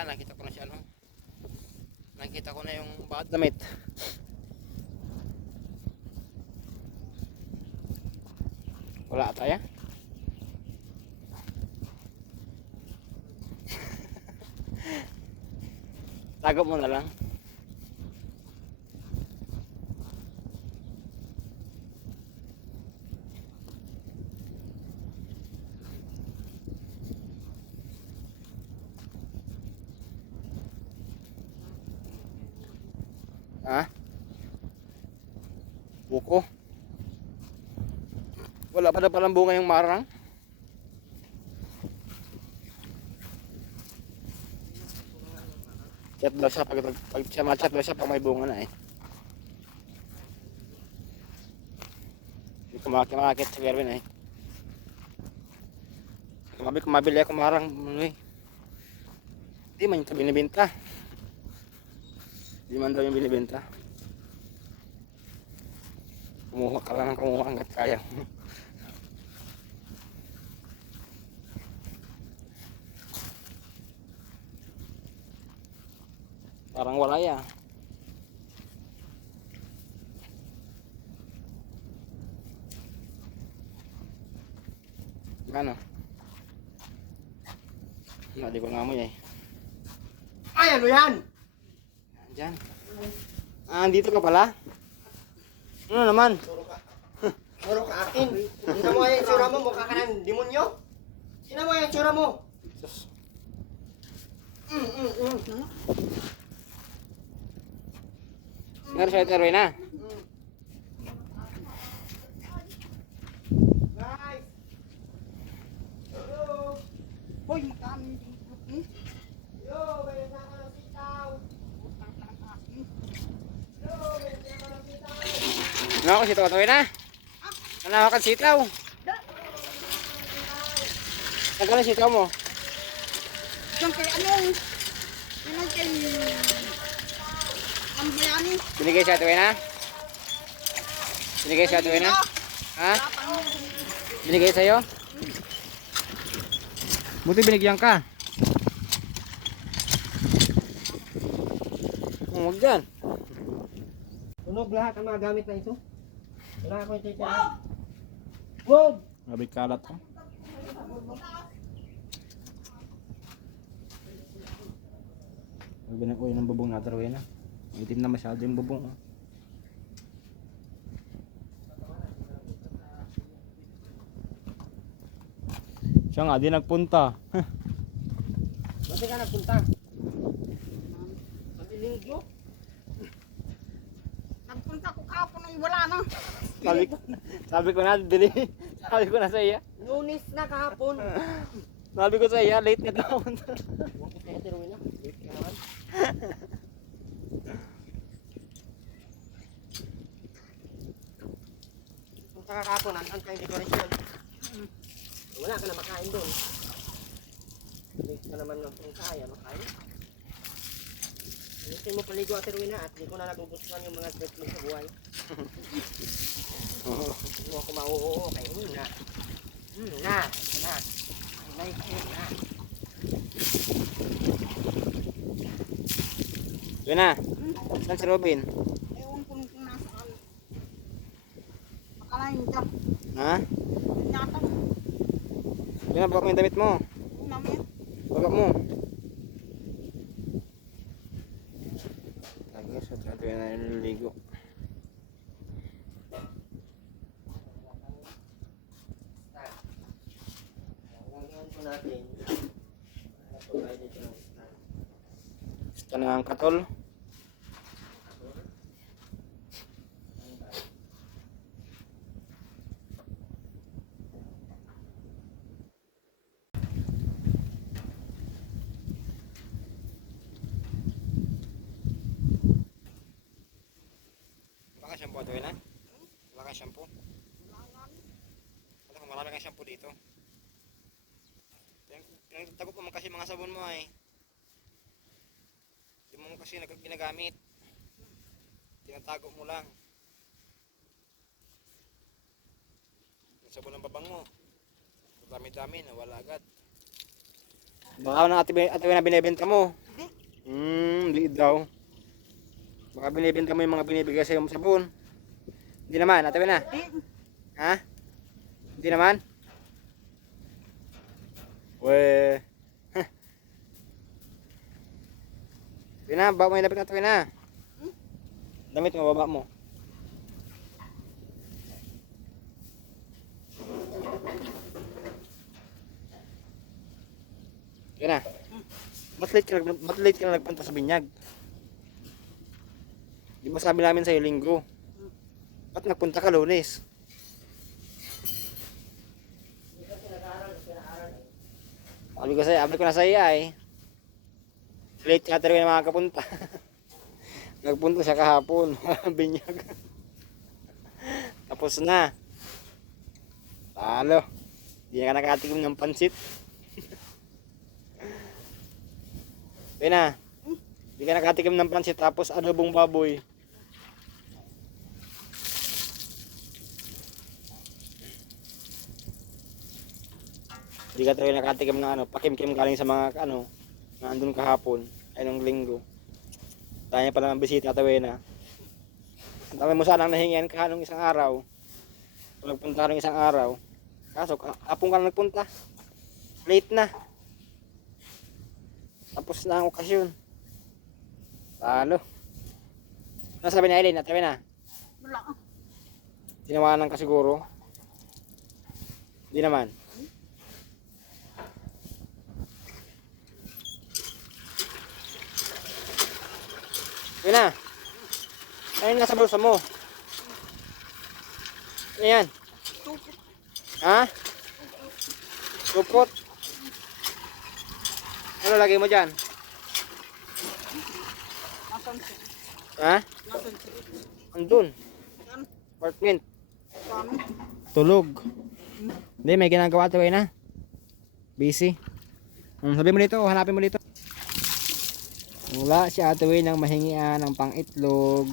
Yan, nakita ko na siya, no? Nakita ko na yung bad damit. Wala tayo. Tago mo na lang. Ha? Buko. Wala pa na palang bunga yung marang. Chat daw siya pag siya ma-chat daw siya pag may bunga na eh. Hindi ko makakit sa Gerwin eh. Kumabili ako marang ano eh. Hindi man ito binibenta. Hindi man daw yung binibenta. Kumuha ka lang ng kumuha hanggat kaya. Parang wala ya. Gano? Hindi ko ngamoy eh. Ay, ano yan? Diyan. Ah, dito ka pala? Ano naman? Puro ka akin. Sino mo yung tsura mo? Mukha ka ng demonyo? Sino mo yung tsura mo? Sus. Ngayon siya ito na. Guys! Hello! Hoy, magkano yung tingkot mo? Yo, may isa ka ng sitaw! Utang na ang akin. Yo, may isa ka ng sitaw! Ano ako sitaw ito na? Ano ako kan sitaw? Nagkano sitaw mo? Diyan kay ano? Yan kay... Ang bilani. Binigay siya ito na? Binigay siya ito na? Ha? Binigay sa'yo? Buti binigyan ka. Huwag dyan. Tunog lahat ang mga gamit na ito. Wala akong titira. Wow! Grabe kalat ko. Uy ng bubong natin rin na. Itim na masyado yung bubong. Oh. Siya nga di nagpunta. Bakit ka nagpunta? Sabi linggo? Nagpunta ko kahapon ay wala na. Sabi ko na dili. Sabi ko na sa iya. Lunis na kahapon. Sabi ko sa iya late na daw. Huwag ko kaya tiruin na. Late ka naman. Punta ka kahapon, antan kayong dekorasyon. Wala ka na makain doon. Late ka naman ng kaya makain. Gusto mo paligo at tiruin na at di ko na nagugustuhan yung mga stress mo sa buhay. Hindi mo ako mauoo kay na. Na. Like na. Yun na. Saan si Robin? Ewan ko kung nasaan. Makalain dyan. Ha? Nyatang. Yun na, baka mo yung damit mo. Mamaya. Baka mo. Agos at ito yun na nililigo. Natin. Ito na ang katol. Baka shampoo ito yun ha? Wala kang shampoo? Wala kang marami kang shampoo dito. Pinagtago mo kasi mga sabon mo ay. Hindi mo kasi ginagamit. Tinatago mo lang. Yung sabon ng babang mo. Dami-dami na wala agad. Baka na ate na binibenta mo. Di daw. Baka binibenta mo yung mga binibigay sa'yo sa sabon. Hindi naman, Ate Wena. Di, Ha? Hindi naman? Weh. Wena, baba mo yung damit na Ate Wena. Damit mo, baba mo. Wena. Mas late ka na nagpunta sa binyag. Di ba sabi namin sa'yo linggo? Ba't nagpunta ka Lunes? Sabi ko na sa'yo ay. Late ka talaga na makakapunta. Nagpunta siya kahapon. Binyag. Tapos na. Talo. Di na ka nakatikim ng pansit. Pena. Di ka nakatikim ng pansit tapos adobong baboy. Di ka talaga nakatikim ng pakimkim galing sa mga na andun kahapon, ay nung linggo. Tayo pa naman bisita tawin na. Ang dami mo sanang nahingian ka nung isang araw. Nagpunta ka nung isang araw. Kaso, apong ka na nagpunta. Late na. Tapos na ang okasyon. Talo. Ano sabi ni Aileen? Natabi na? wala. Tinawanan ka siguro? Hindi naman. Yun na. Ano yung nasa bulsa mo? Ano yan? Tupit. Ha? Supot? Ano lagay mo dyan? Nasan si? Ha? Nasan si? Andun. Yan. Apartment. Paano? Tulog. Hindi, may ginagawa ito na. Busy. Sabi mo dito, hanapin mo dito. Wala si Ate Wena nang mahingian ng pang-itlog.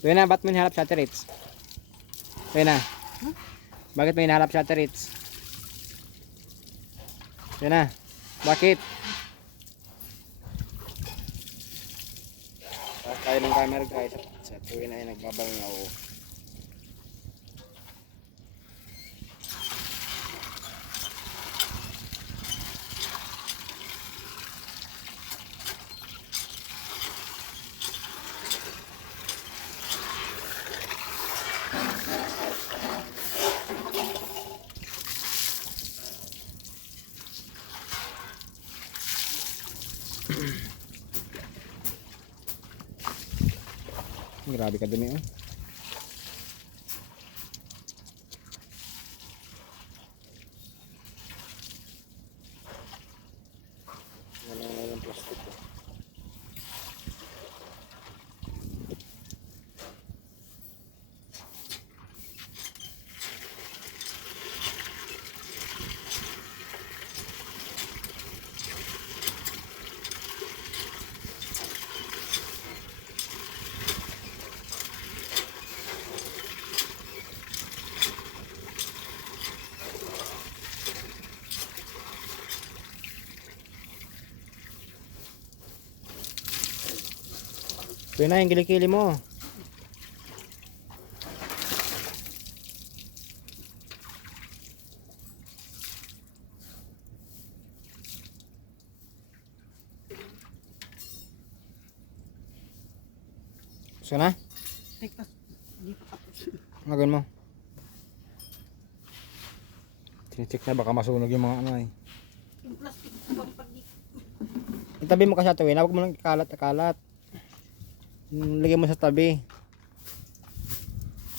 Wena, ba't mo hinahanap si Ate Ritz? Wena, bakit mo hinahanap si Ate Ritz? Wena, bakit? Tapos tayo ng camera guys. Si Ate Wena ay nagbabangaw. Grabe ka dumi oh. Wala na yung plastic oh. Ito na yung kilikili mo. Gusto na? Teka, hindi pa tapos. Ang gagawin mo? Tinicheck na baka masunog yung mga eh. Yung plastic pang pagdi. Itabi mo kasi ito eh. Huwag mo lang ikalat-kalat. Lagyan mo sa tabi.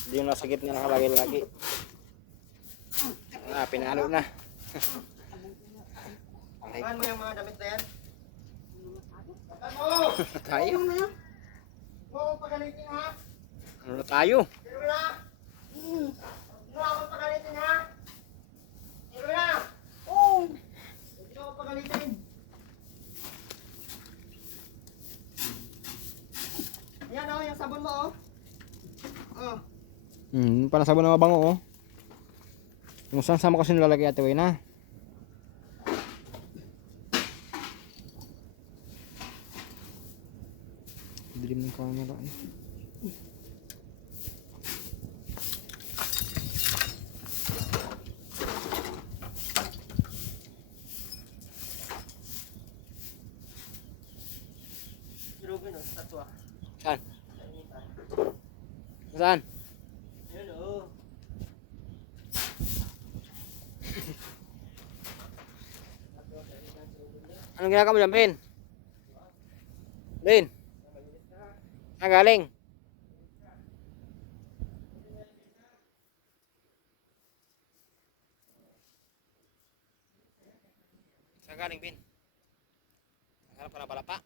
Hindi yung nasa gitna nakalagi-lagi. Pinalo na. Saan mo yung mga damit na yan? Tayo. Ano yan? Oo, pagalitin ha? Ano na tayo? Sino na? Sino ako pagalitin ha? Sino na? Oo. Sino ako pagalitin? Yan o, yung sabon mo oh. Oh. Parang sabon na mabango oh. Kung saan sama kasi nilalagay Ate Wena. Dilim ng camera. Si Ruben, oh, tatwa. Saan? Kainitan. Saan? Ayun, oh. Tatwa, kainitan si Ruben niya. Anong ginagawa mo dyan, Ben? Ben? Saan galing? Saan galing, Ben? Nagharap ka na palapa?